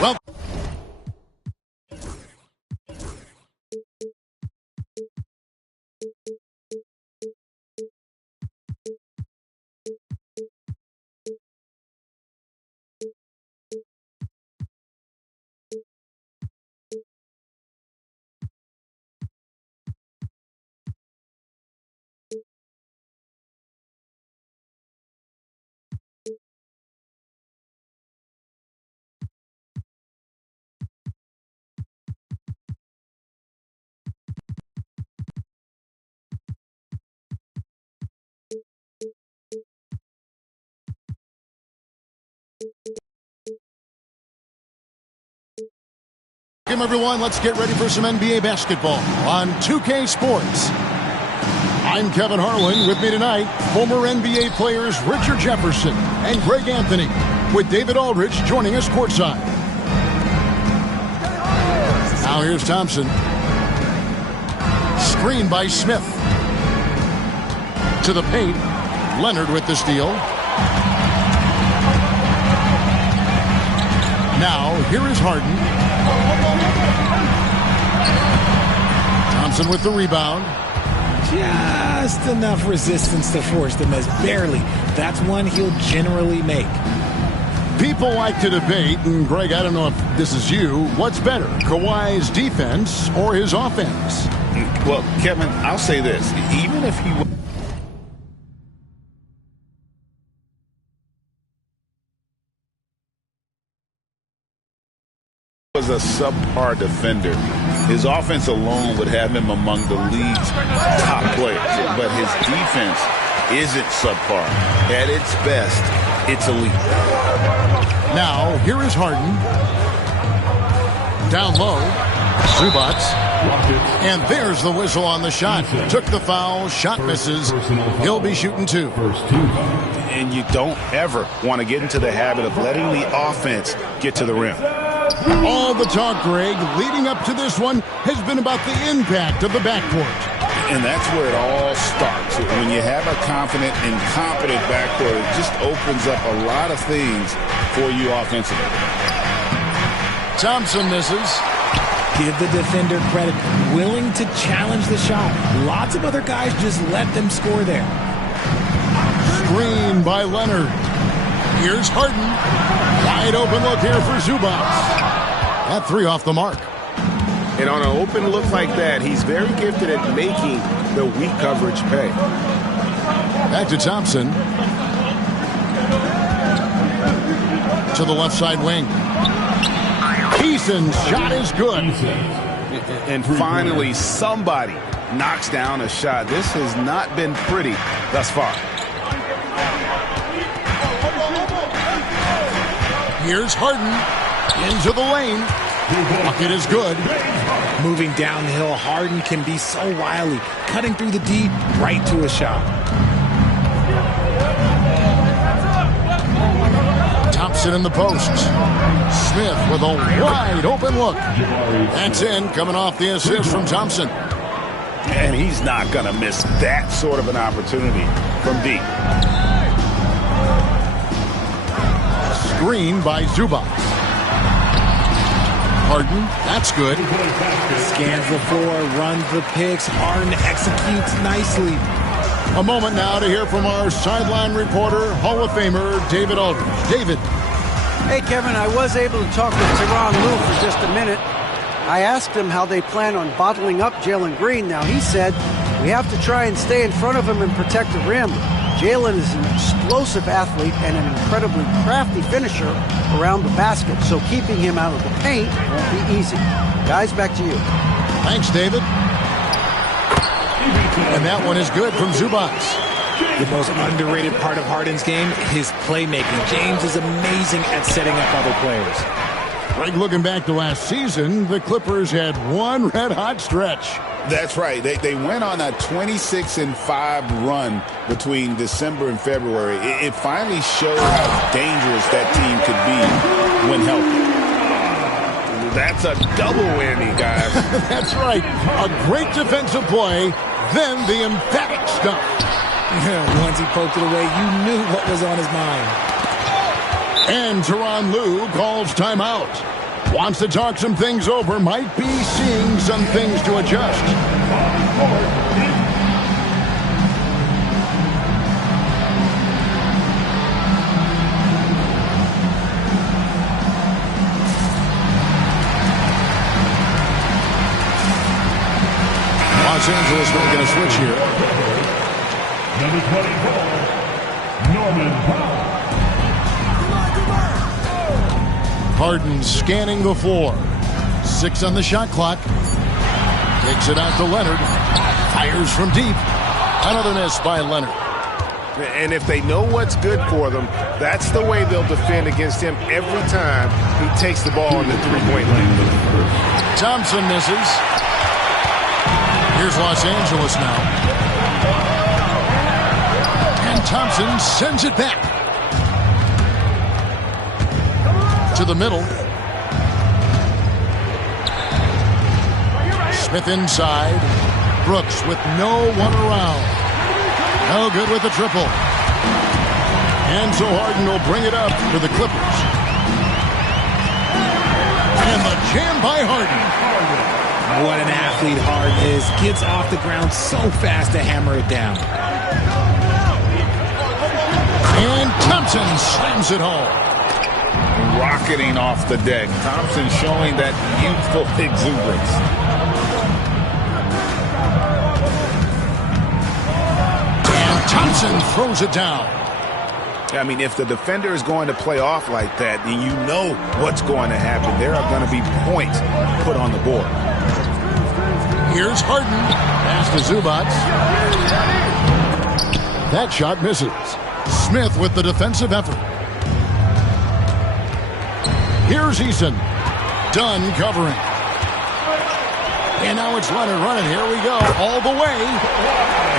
Well, welcome everyone. Let's get ready for some NBA basketball on 2K Sports. I'm Kevin Harlan. With me tonight, former NBA players Richard Jefferson and Greg Anthony, with David Aldridge joining us courtside. Now here's Thompson. Screen by Smith. To the paint. Leonard with the steal. Now, here is Harden. Thompson with the rebound. Just enough resistance to force the miss. Barely. That's one he'll generally make. People like to debate, and Greg, I don't know if this is you, what's better, Kawhi's defense or his offense? Well, Kevin, I'll say this. Even if he was a subpar defender, his offense alone would have him among the league's top players. But his defense isn't subpar. At its best, it's elite. Now, here is Harden. Down low. Zubac. And there's the whistle on the shot. Took the foul. Shot misses. He'll be shooting two. And you don't ever want to get into the habit of letting the offense get to the rim. All the talk, Greg, leading up to this one has been about the impact of the backcourt. And that's where it all starts. When you have a confident and competent backcourt, it just opens up a lot of things for you offensively. Thompson misses. Give the defender credit. Willing to challenge the shot. Lots of other guys just let them score there. Screen by Leonard. Here's Harden. Wide open look here for Zubac. That three off the mark. And on an open look like that, he's very gifted at making the weak coverage pay. Back to Thompson. To the left side wing. Eason's shot is good. And finally, somebody knocks down a shot. This has not been pretty thus far. Here's Harden. Into the lane. Bucket is good. Moving downhill, Harden can be so wily. Cutting through the D, right to a shot. Thompson in the post. Smith with a wide open look. That's in, coming off the assist from Thompson. And he's not going to miss that sort of an opportunity from deep. Screen by Zubac. Harden, that's good. Scans the floor, runs the picks. Harden executes nicely. A moment now to hear from our sideline reporter, Hall of Famer, David Aldridge. David. Hey, Kevin, I was able to talk with Tyronn Lue for just a minute. I asked him how they plan on bottling up Jalen Green. Now, he said, we have to try and stay in front of him and protect the rim. Jalen is an explosive athlete and an incredibly crafty finisher around the basket, so keeping him out of the paint won't be easy. Guys, back to you. Thanks, David. And that one is good from Zubac. The most underrated part of Harden's game, his playmaking. James is amazing at setting up other players. Greg, looking back to last season, the Clippers had one red-hot stretch. That's right. They went on a 26-5 run between December and February. It finally showed how dangerous that team could be when healthy. That's a double whammy, guys. That's right. A great defensive play, then the emphatic stuff. Once he poked it away, you knew what was on his mind. And Tyronn Lue calls timeout. Wants to talk some things over. Might be seeing some things to adjust. Los Angeles making a switch here. Number 24, Norman Powell. Harden scanning the floor. 6 on the shot clock. Takes it out to Leonard. Fires from deep. Another miss by Leonard. And if they know what's good for them, that's the way they'll defend against him every time he takes the ball in the three-point lane. Thompson misses. Here's Los Angeles now. And Thompson sends it back. To the middle. Smith inside. Brooks with no one around. No good with the triple. And so Harden will bring it up to the Clippers. And the jam by Harden. What an athlete Harden is. Gets off the ground so fast to hammer it down. And Thompson slams it home. Rocketing off the deck. Thompson showing that youthful exuberance. And Thompson throws it down. I mean, if the defender is going to play off like that, then you know what's going to happen. There are going to be points put on the board. Here's Harden. Pass to Zubac. That shot misses. Smith with the defensive effort. Here's Eason. Dunn covering. And now it's Leonard running. Here we go. All the way.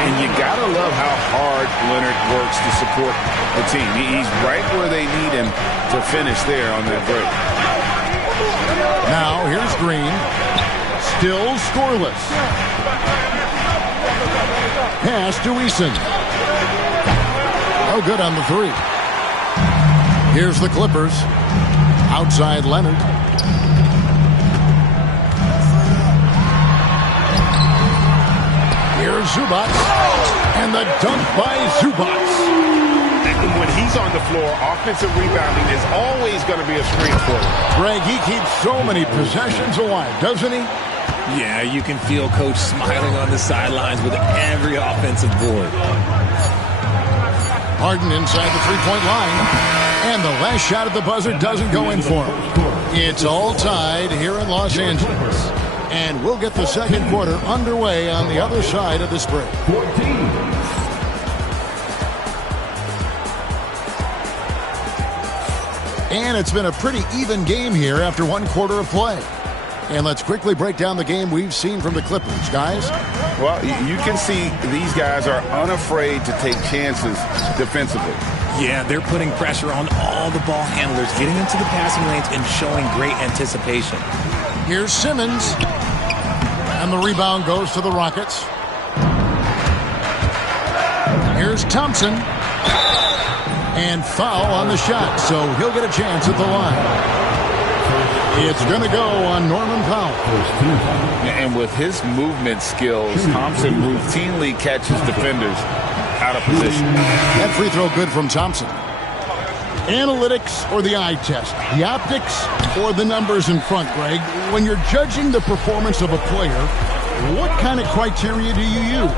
And you got to love how hard Leonard works to support the team. He's right where they need him to finish there on that break. Now here's Green. Still scoreless. Pass to Eason. Oh, good on the three. Here's the Clippers. Outside Leonard. Here's Zubac. And the dunk by Zubac. When he's on the floor, offensive rebounding is always going to be a strength for him. Greg, he keeps so many possessions alive, doesn't he? Yeah, you can feel Coach smiling on the sidelines with every offensive board. Harden inside the three-point line. And the last shot at the buzzer doesn't go in for him. It's all tied here in Los Angeles. And we'll get the second quarter underway on the other side of this break. And it's been a pretty even game here after one quarter of play. And let's quickly break down the game we've seen from the Clippers, guys. Well, you can see these guys are unafraid to take chances defensively. Yeah, they're putting pressure on all the ball handlers, getting into the passing lanes and showing great anticipation. Here's Simmons. And the rebound goes to the Rockets. Here's Thompson. And foul on the shot, so he'll get a chance at the line. It's going to go on Norman Powell. And with his movement skills, Thompson routinely catches defenders out of position. That free throw good from Thompson. Analytics or the eye test? The optics or the numbers in front, Greg? When you're judging the performance of a player, what kind of criteria do you use?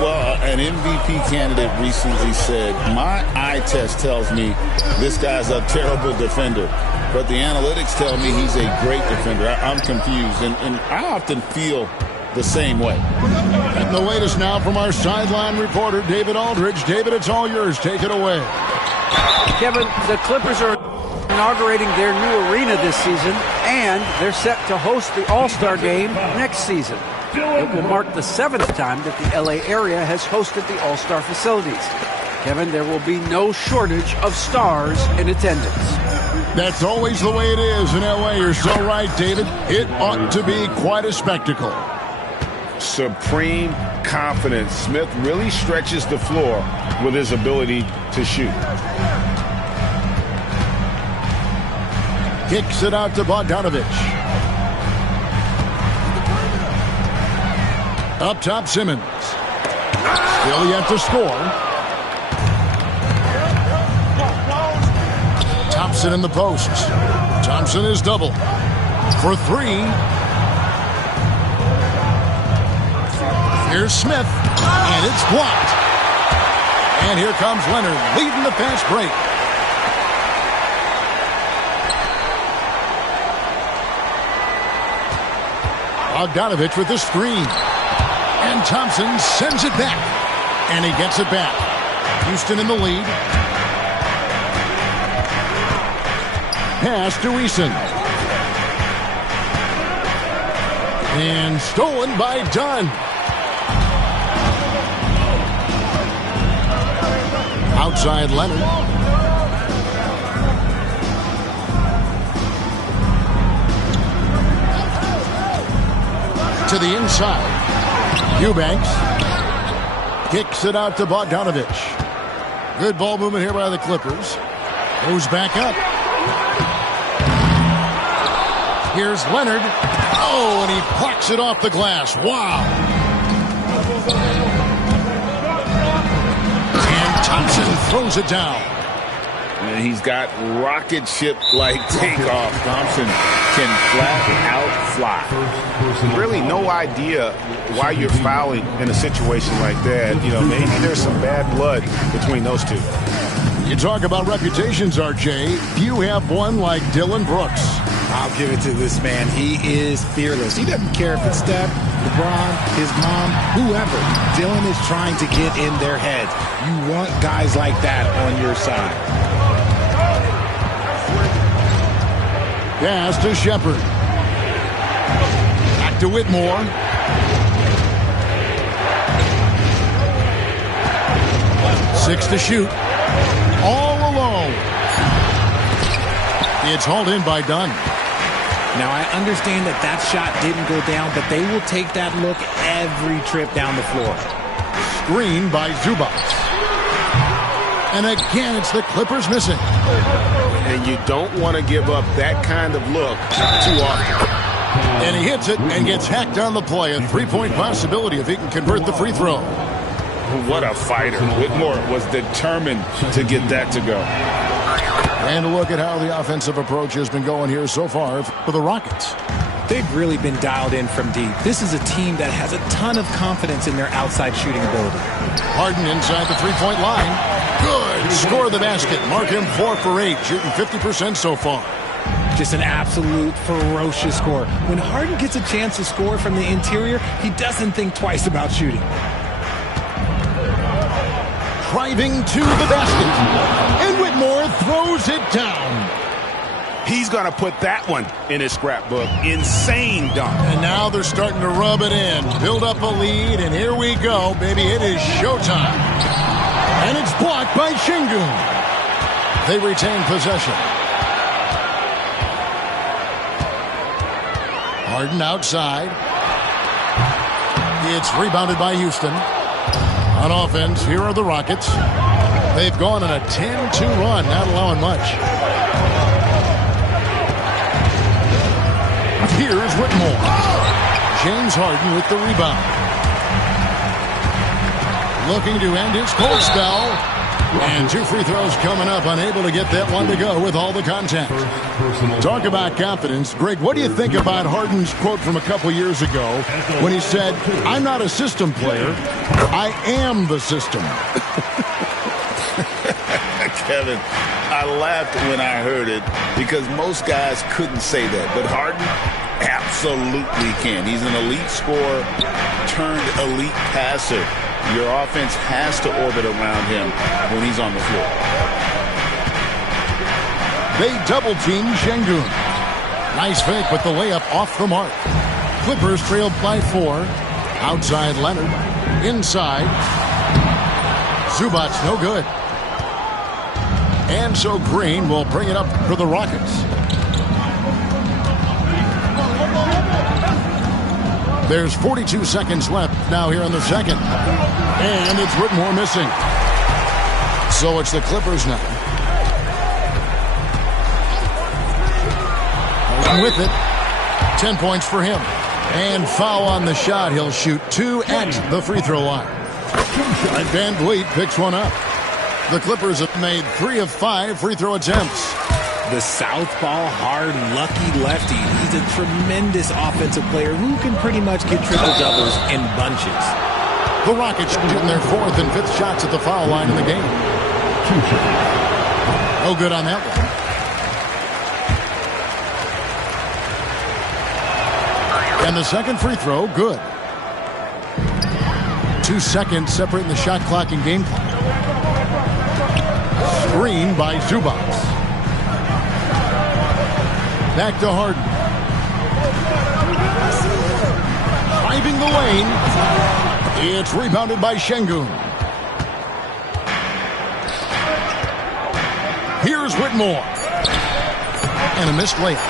Well, an MVP candidate recently said, my eye test tells me this guy's a terrible defender, but the analytics tell me he's a great defender. I'm confused, and I often feel the same way. And the latest now from our sideline reporter, David Aldridge. David, it's all yours. Take it away. Kevin, the Clippers are inaugurating their new arena this season, and they're set to host the All-Star Game next season. It will mark the 7th time that the LA area has hosted the All-Star facilities. Kevin, there will be no shortage of stars in attendance. That's always the way it is in LA. You're so right, David. It ought to be quite a spectacle. Supreme confidence. Smith really stretches the floor with his ability to shoot. Kicks it out to Bogdanovich. Up top, Simmons. Still yet to score. Thompson in the post. Thompson is double. For three. Here's Smith. And it's blocked. And here comes Leonard leading the fast break. Bogdanovich with the screen. And Thompson sends it back. And he gets it back. Houston in the lead. Pass to Eason. And stolen by Dunn. Outside Leonard. To the inside. Eubanks kicks it out to Bogdanovich. Good ball movement here by the Clippers. Goes back up. Here's Leonard. Oh, and he plucks it off the glass. Wow. And Thompson throws it down. And he's got rocket ship-like takeoff. Thompson can flat out fly. Really no idea why you're fouling in a situation like that. You know, maybe there's some bad blood between those two. You talk about reputations, RJ. Few have one like Dylan Brooks. I'll give it to this man. He is fearless. He doesn't care if it's Steph, LeBron, his mom, whoever. Dylan is trying to get in their heads. You want guys like that on your side. Pass to Shepherd. Back to Whitmore. Six to shoot. All alone. It's hauled in by Dunn. Now, I understand that shot didn't go down, but they will take that look every trip down the floor. Screen by Zubac. And again, it's the Clippers missing. And you don't want to give up that kind of look too often. And he hits it and gets hacked on the play. A three-point possibility if he can convert the free throw. What a fighter. Whitmore was determined to get that to go. And look at how the offensive approach has been going here so far for the Rockets. They've really been dialed in from deep. This is a team that has a ton of confidence in their outside shooting ability. Harden inside the three-point line. Good. Score the basket. Mark him 4 for 8, shooting 50% so far. Just an absolute ferocious score. When Harden gets a chance to score from the interior, he doesn't think twice about shooting. Driving to the basket. And Whitmore throws it down. He's going to put that one in his scrapbook. Insane dunk. And now they're starting to rub it in. Build up a lead, and here we go, baby. It is showtime. And it's blocked by Şengün. They retain possession. Harden outside. It's rebounded by Houston. On offense, here are the Rockets. They've gone on a 10-2 run, not allowing much. Here's Whitmore. James Harden with the rebound. Looking to end his cold spell. And 2 free throws coming up, unable to get that one to go with all the contact. Talk about confidence. Greg, what do you think about Harden's quote from a couple years ago when he said, "I'm not a system player, I am the system"? Kevin, I laughed when I heard it because most guys couldn't say that. But Harden absolutely can. He's an elite scorer turned elite passer. Your offense has to orbit around him when he's on the floor. They double-team Şengün. Nice fake with the layup off the mark. Clippers trailed by 4. Outside Leonard. Inside. Zubac's no good. And so Green will bring it up for the Rockets. There's 42 seconds left now here in the second. And it's Whitmore missing. So it's the Clippers now. With it, 10 points for him. And foul on the shot. He'll shoot 2 at the free throw line. And Van Vliet picks one up. The Clippers have made 3 of 5 free throw attempts. The southpaw, hard, lucky lefty. He's a tremendous offensive player who can pretty much get triple-doubles in bunches. The Rockets shooting their 4th and 5th shots at the foul line in the game. No good on that one. And the second free throw, good. 2 seconds separating the shot clock and game clock. Screen by Zubac. Back to Harden. Driving the lane. It's rebounded by Şengün. Here's Whitmore. And a missed layup.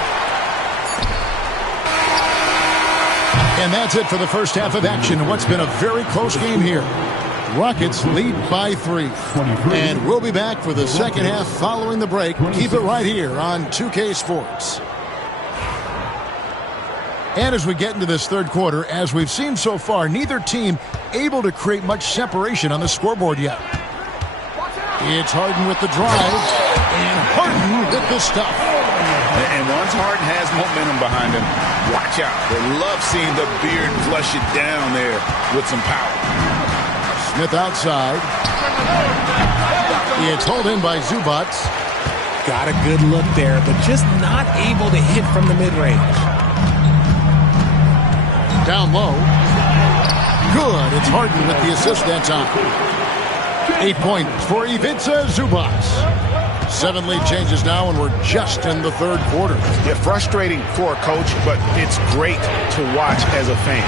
And that's it for the first half of action. What's been a very close game here. Rockets lead by 3. And we'll be back for the second half following the break. Keep it right here on 2K Sports. And as we get into this third quarter, as we've seen so far, neither team able to create much separation on the scoreboard yet. It's Harden with the drive, and Harden with the stuff. And once Harden has momentum behind him, watch out. They love seeing the beard flush it down there with some power. Smith outside. It's hauled in by Zubac. Got a good look there, but just not able to hit from the mid-range. Down low. Good. It's Harden with the assist that time. 8 points for Ivica Zubac. 7 lead changes now, and we're just in the third quarter. Yeah, frustrating for a coach, but it's great to watch as a fan.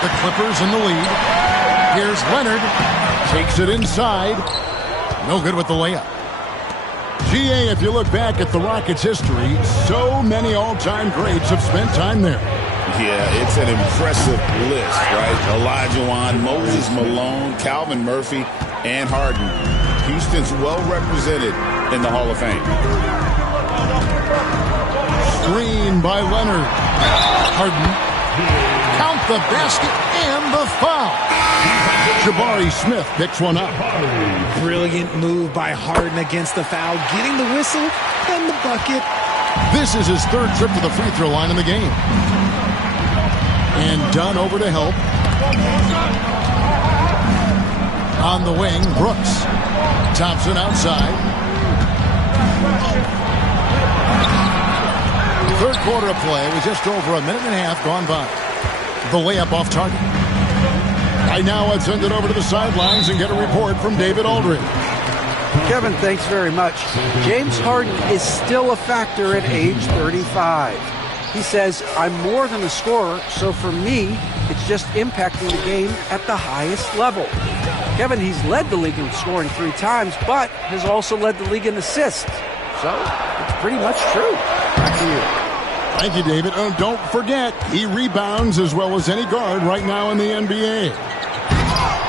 The Clippers in the lead. Here's Leonard. Takes it inside. No good with the layup. GA, if you look back at the Rockets' history, so many all-time greats have spent time there. Yeah, it's an impressive list, right? Olajuwon, Moses Malone, Calvin Murphy, and Harden. Houston's well represented in the Hall of Fame. Screen by Leonard. Harden. Count the basket and the foul. Jabari Smith picks one up. Brilliant move by Harden against the foul, getting the whistle and the bucket. This is his 3rd trip to the free throw line in the game. And Dunn over to help. On the wing, Brooks. Thompson outside. Third quarter of play with just over a minute and a half gone by. The layup off target. Right now, let's send it over to the sidelines and get a report from David Aldridge. Kevin, thanks very much. James Harden is still a factor at age 35. He says, I'm more than a scorer, so for me, it's just impacting the game at the highest level. Kevin, he's led the league in scoring 3 times, but has also led the league in assists. So, it's pretty much true. Back to you. Thank you, David. Don't forget, he rebounds as well as any guard right now in the NBA.